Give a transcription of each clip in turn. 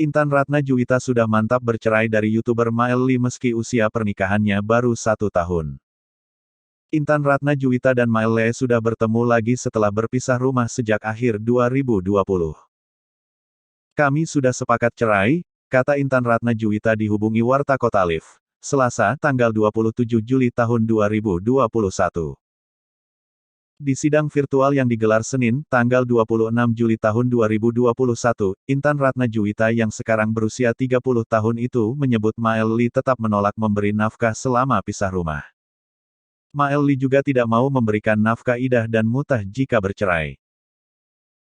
Intan Ratna Juwita sudah mantap bercerai dari YouTuber Maelly meski usia pernikahannya baru 1 tahun. Intan Ratna Juwita dan Maelly sudah bertemu lagi setelah berpisah rumah sejak akhir 2020. Kami sudah sepakat cerai, kata Intan Ratna Juwita dihubungi Warta Kota Live, Selasa, tanggal 27 Juli tahun 2021. Di sidang virtual yang digelar Senin, tanggal 26 Juli tahun 2021, Intan Ratna Juwita yang sekarang berusia 30 tahun itu menyebut Maelly tetap menolak memberi nafkah selama pisah rumah. Maelly juga tidak mau memberikan nafkah idah dan mutah jika bercerai.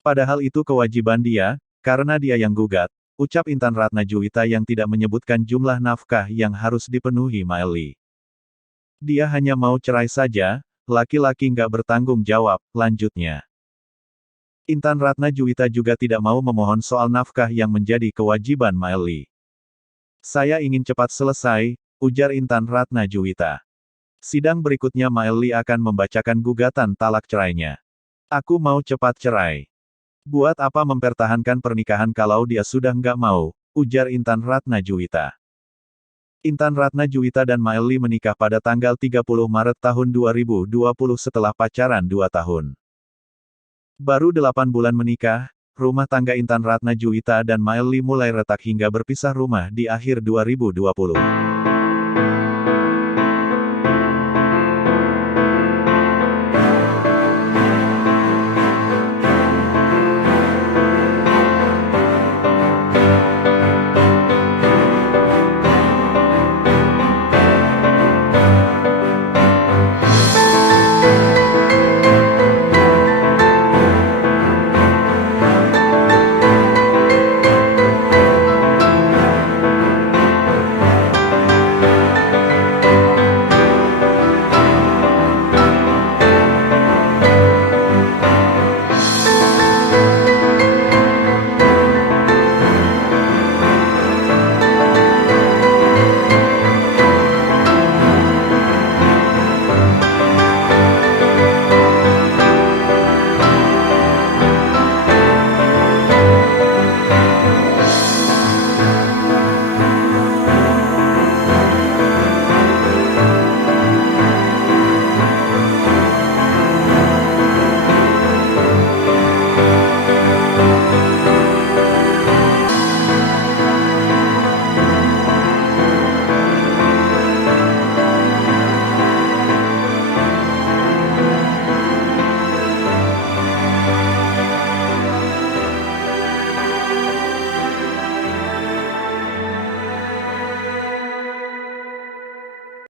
Padahal itu kewajiban dia, karena dia yang gugat, ucap Intan Ratna Juwita yang tidak menyebutkan jumlah nafkah yang harus dipenuhi Maelly. Dia hanya mau cerai saja. Laki-laki nggak bertanggung jawab, lanjutnya. Intan Ratna Juwita juga tidak mau memohon soal nafkah yang menjadi kewajiban Maelly. Saya ingin cepat selesai, ujar Intan Ratna Juwita. Sidang berikutnya Maelly akan membacakan gugatan talak cerainya. Aku mau cepat cerai. Buat apa mempertahankan pernikahan kalau dia sudah nggak mau, ujar Intan Ratna Juwita. Intan Ratna Juwita dan Maelly menikah pada tanggal 30 Maret tahun 2020 setelah pacaran 2 tahun. Baru 8 bulan menikah, rumah tangga Intan Ratna Juwita dan Maelly mulai retak hingga berpisah rumah di akhir 2020.